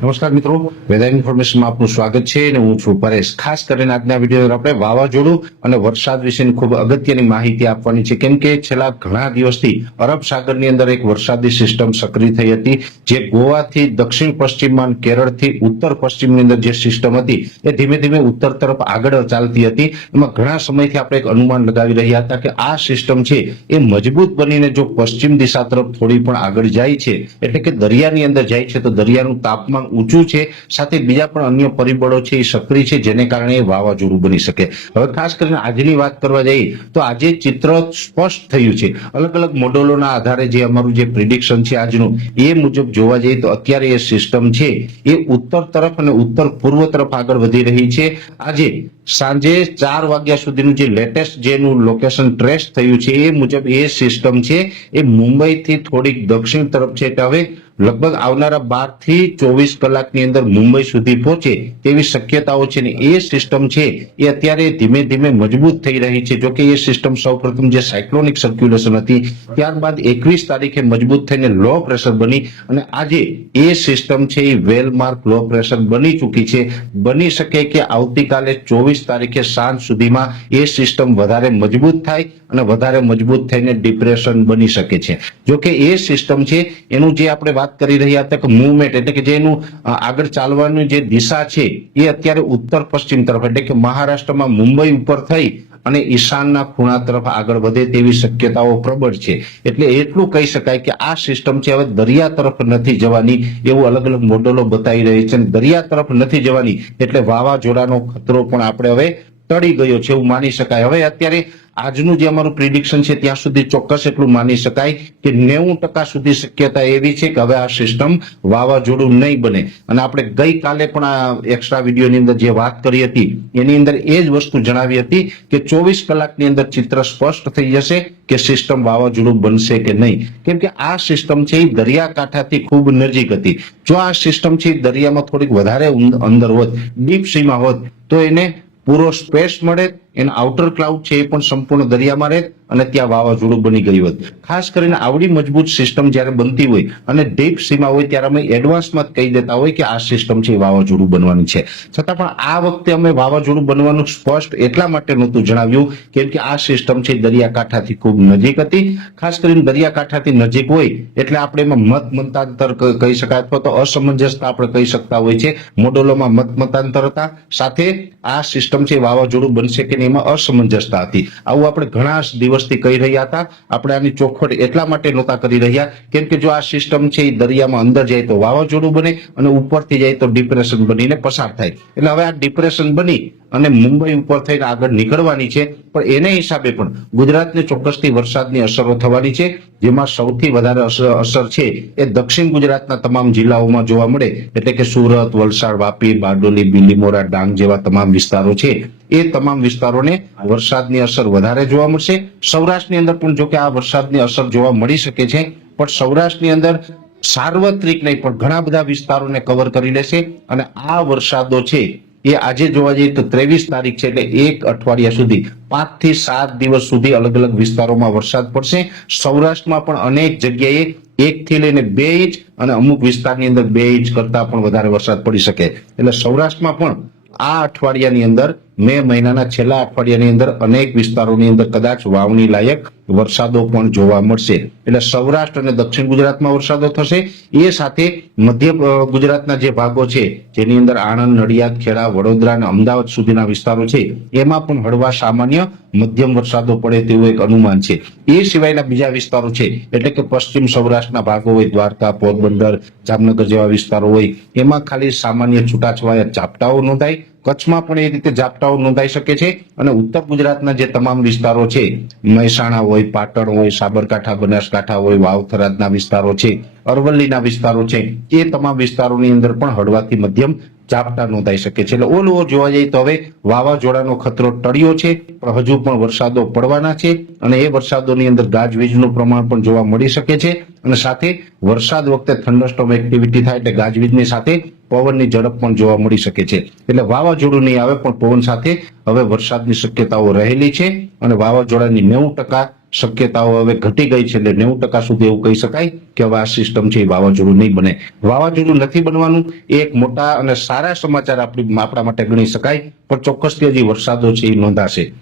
નમસ્કાર મિત્રો, વેધર ઇન્ફોર્મેશનમાં આપનું સ્વાગત છે અને હું છું પરેશ। ખાસ કરીને આજના વિડીયો આપણે વાવાઝોડું અને વરસાદ વિશેની ખૂબ અગત્યની માહિતી આપવાની છે, કેમ કે છેલ્લા ઘણા દિવસથી અરબ સાગરની અંદર એક વરસાદી સિસ્ટમ સક્રિય થઈ હતી, જે ગોવાથી દક્ષિણ પશ્ચિમમાં, કેરળથી ઉત્તર પશ્ચિમની અંદર જે સિસ્ટમ હતી એ ધીમે ધીમે ઉત્તર તરફ આગળ ચાલતી હતી। એમાં ઘણા સમયથી આપણે એક અનુમાન લગાવી રહ્યા હતા કે આ સિસ્ટમ છે એ મજબૂત બનીને જો પશ્ચિમ દિશા તરફ થોડી પણ આગળ જાય છે, એટલે કે દરિયાની અંદર જાય છે, તો દરિયાનું તાપમાન ઊંચું છે, સાથે બીજા પણ અન્ય પરિબળો છે એ સક્રિય છે, જેને કારણે એ વાવાઝોડું બની શકે। હવે ખાસ કરીને આજની વાત કરવા જઈએ તો આજે ચિત્ર સ્પષ્ટ થયું છે। અલગ અલગ મોડેલોના આધારે જે અમારું જે પ્રિડિક્શન છે આજનું, એ મુજબ જોવા જઈએ તો અત્યારે એ સિસ્ટમ છે એ ઉત્તર તરફ અને ઉત્તર પૂર્વ તરફ આગળ વધી રહી છે। આજે સાંજે 4 વાગ્યા સુધીનું જે લેટેસ્ટ જેનું લોકેશન ટ્રેસ થયું છે એ મુજબ એ સિસ્ટમ છે એ મુંબઈથી થોડીક દક્ષિણ તરફ છે, એટલે હવે લગભગ આવનારા 12 થી 24 કલાકની અંદર મુંબઈ સુધી પહોંચે તેવી શક્યતાઓ છે ને એ સિસ્ટમ છે એ અત્યારે ધીમે ધીમે મજબૂત થઈ રહી છે। જોકે એ સિસ્ટમ સૌપ્રથમ જે સાયક્લોનિક સર્ક્યુલેશન હતી, ત્યારબાદ 21 તારીખે મજબૂત થઈને લો પ્રેશર બની અને આજે એ સિસ્ટમ છે એ વેલમાર્ક લો પ્રેશર બની ચૂકી છે। બની શકે કે આવતીકાલે 24 તારીખે સાંજ સુધીમાં એ સિસ્ટમ વધારે મજબૂત થાય અને વધારે મજબૂત થઈને ડિપ્રેશન બની શકે છે। જોકે એ સિસ્ટમ છે એનું જે આપણે વાત કરી રહ્યા હતા કે મૂવમેન્ટ, એટલે કે જે એનું આગળ ચાલવાની જે દિશા છે એ અત્યારે ઉત્તર પશ્ચિમ તરફ, એટલે કે મહારાષ્ટ્રમાં મુંબઈ ઉપર થઈ અને ઈશાનના ખૂણા તરફ આગળ વધે તેવી શક્યતાઓ પ્રબળ છે। એટલે એટલું કહી શકાય કે આ સિસ્ટમ છે હવે દરિયા તરફ નથી જવાની એવું અલગ અલગ મોડેલો બતાવી રહી છે। દરિયા તરફ નથી જવાની એટલે વાવાઝોડાનો ખતરો પણ આપણે હવે ટળી ગયો છે એવું માની શકાય। હવે અત્યારે આજનું જે અમારું પ્રિડિક્શન છે ત્યાં સુધી ચોક્કસ એટલું માની શકાય કે 90% સુધી શક્યતા એવી છે કે હવે આ સિસ્ટમ વાવાઝોડું નહીં બને। અને આપણે ગઈકાલે પણ આ એક્સ્ટ્રા વિડીયોની અંદર જે વાત કરી હતી એની અંદર એ જ વસ્તુ જણાવી હતી કે 24 કલાકની અંદર ચિત્ર સ્પષ્ટ થઈ જશે કે સિસ્ટમ વાવાઝોડું બનશે કે નહીં, કેમ કે આ સિસ્ટમ છે એ દરિયાકાંઠાથી ખૂબ નજીક હતી। જો આ સિસ્ટમ છે દરિયામાં થોડીક વધારે અંદર હોત, ડીપ સીમાં હોત, તો એને પૂરો સ્પેસ મળે, એના આઉટર ક્લાઉડ છે એ પણ સંપૂર્ણ દરિયામાં રહે અને ત્યાં વાવાઝોડું બની ગયું હોત। ખાસ કરીને આવડી મજબૂત સિસ્ટમ જ્યારે બનતી હોય અને ડીપ સીમાં હોય ત્યારે અમે એડવાન્સમાં જ કહી દેતા હોય કે આ સિસ્ટમ છે એ વાવાઝોડું બનવાની છે। છતાં પણ આ વખતે અમે વાવાઝોડું બનવાનું સ્પષ્ટ એટલા માટે નહોતું જણાવ્યું કેમ કે આ સિસ્ટમ છે દરિયાકાંઠાથી ખૂબ નજીક હતી। ખાસ કરીને દરિયાકાંઠાથી નજીક હોય એટલે આપણે એમાં મતાંતર કહી શકાય અથવા તો અસમંજસતા આપણે કહી શકતા હોય છે। મોડેલોમાં મતાંતર હતા, સાથે આ સિસ્ટમ છે વાવાઝોડું બનશે કે એમાં અસમંજસતા હતી। આવું આપણે ઘણા દિવસથી કહી રહ્યા હતા। આપણે આની ચોખવટ એટલા માટે નહોતા કરી રહ્યા કેમ કે જો આ સિસ્ટમ છે એ દરિયામાં અંદર જાય તો વાવાઝોડું બને અને ઉપરથી જાય તો ડિપ્રેશન બનીને પસાર થાય। એટલે હવે આ ડિપ્રેશન બની અને મુંબઈ ઉપર થઈને આગળ નીકળવાની છે, પણ એને હિસાબે પણ ગુજરાતને ચોક્કસથી વરસાદની અસરો થવાની છે, જેમાં સૌથી વધારે અસર છે એ દક્ષિણ ગુજરાતના તમામ જિલ્લાઓમાં જોવા મળે, એટલે કે સુરત, વલસાડ, વાપી, બારડોલી, બીલીમોરા, ડાંગ જેવા તમામ વિસ્તારો છે એ તમામ વિસ્તારોને વરસાદની અસર વધારે જોવા મળશે। સૌરાષ્ટ્રની અંદર પણ જો કે આ વરસાદની અસર જોવા મળી શકે છે, પણ સૌરાષ્ટ્રની અંદર સાર્વત્રિક નહીં પણ ઘણા બધા વિસ્તારોને કવર કરી લેશે। અને આ વરસાદો છે એ આજે જોવા જઈએ તો 23 તારીખ છે, એટલે એક અઠવાડિયા સુધી 5 થી 7 દિવસ સુધી અલગ અલગ વિસ્તારોમાં વરસાદ પડશે। સૌરાષ્ટ્રમાં પણ અનેક જગ્યાએ 1 થી લઈને 2 ઇંચ અને અમુક વિસ્તારની અંદર 2 ઇંચ કરતા પણ વધારે વરસાદ પડી શકે। એટલે સૌરાષ્ટ્રમાં પણ આ અઠવાડિયાની અંદર મે મહિનાના છેલ્લા અઠવાડિયાની અંદર અનેક વિસ્તારોની અંદર કદાચ વાવણી લાયક વરસાદો પણ જોવા મળશે। એટલે સૌરાષ્ટ્ર અને દક્ષિણ ગુજરાતમાં વરસાદો થશે, એ સાથે મધ્ય ગુજરાતના જે ભાગો છે જેની અંદર આણંદ, નડિયાદ, ખેડા, વડોદરા અને અમદાવાદ સુધીના વિસ્તારો છે એમાં પણ હળવા સામાન્ય મધ્યમ વરસાદો પડે તેવું એક અનુમાન છે। એ સિવાયના બીજા વિસ્તારો છે એટલે કે પશ્ચિમ સૌરાષ્ટ્રના ભાગો હોય, દ્વારકા, પોરબંદર, જામનગર જેવા વિસ્તારો હોય, એમાં ખાલી સામાન્ય છૂટાછવાયા ઝાપટાઓ નોંધાય। કચ્છમાં પણ એ રીતે ઝાપટાઓ નોંધાઈ શકે છે અને ઉત્તર ગુજરાતના જે તમામ વિસ્તારો છે, મહેસાણા હોય, પાટણ હોય, સાબરકાંઠા, બનાસકાંઠા હોય, વાવ-થરાદના વિસ્તારો છે, અરવલ્લીના વિસ્તારો છે, એ તમામ વિસ્તારોની અંદર પણ હળવાથી મધ્યમ ઝાપટા નોંધાઈ શકે છે। એટલે ઓલ ઓવર જોવા જઈએ તો હવે વાવાઝોડાનો ખતરો ટળ્યો છે, પણ હજુ પણ વરસાદો પડવાના છે અને એ વરસાદોની અંદર ગાજવીજનું પ્રમાણ પણ જોવા મળી શકે છે। અને સાથે વરસાદ વખતે થંડરસ્ટોર્મ એક્ટિવિટી થાય એટલે ગાજવીજની સાથે પવનની ઝડપ પણ જોવા મળી શકે છે। એટલે વાવાઝોડું નહીં આવે પણ પવન સાથે હવે વરસાદની શક્યતાઓ રહેલી છે અને વાવાઝોડાની 90% શક્યતાઓ હવે ઘટી ગઈ છે, એટલે 90% સુધી એવું કહી શકાય કે હવે આ સિસ્ટમ છે એ વાવાઝોડું નહીં બને. વાવાઝોડું નથી બનવાનું એ એક મોટા અને સારા સમાચાર આપણા માટે ગણી શકાય, પણ ચોક્કસથી હજી વરસાદો છે એ નોંધાશે.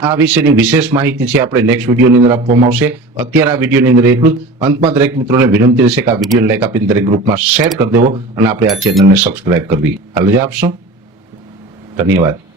આ વિશેની વિશેષ માહિતી છે આપણે નેક્સ્ટ વિડીયોની અંદર આપવામાં આવશે. અત્યારે આ વિડીયોની અંદર એટલું જ. અંતમાં દરેક મિત્રોને વિનંતી રહેશે કે આ વિડીયોને લાઈક આપીને દરેક ગ્રુપમાં શેર કરી દેવો અને આપણે આ ચેનલને સબસ્ક્રાઇબ કરવી. હાલ રજા આપશો. ધન્યવાદ.